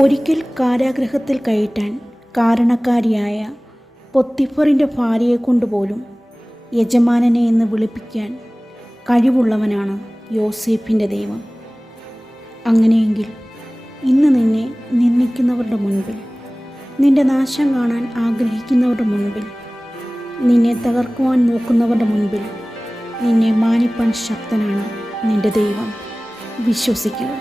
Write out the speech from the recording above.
ഒരിക്കൽ കാരാഗൃഹത്തിൽ കയറ്റാൻ കാരണക്കാരിയായ പൊത്തിഫറിൻ്റെ ഭാര്യയെ കൊണ്ടുപോലും യജമാനനെ എന്ന് വിളിപ്പിക്കാൻ കഴിവുള്ളവനാണ് യോസേഫിൻ്റെ ദൈവം. അങ്ങനെയെങ്കിൽ ഇന്ന് നിന്നെ നിന്ദിക്കുന്നവരുടെ മുൻപിൽ, നിന്റെ നാശം കാണാൻ ആഗ്രഹിക്കുന്നവരുടെ മുൻപിൽ, നിന്നെ തകർക്കുവാൻ നോക്കുന്നവരുടെ മുൻപിൽ നിന്നെ മാനിപ്പാൻ ശക്തനാണ് നിന്റെ ദൈവം. വിശ്വസിക്കുക.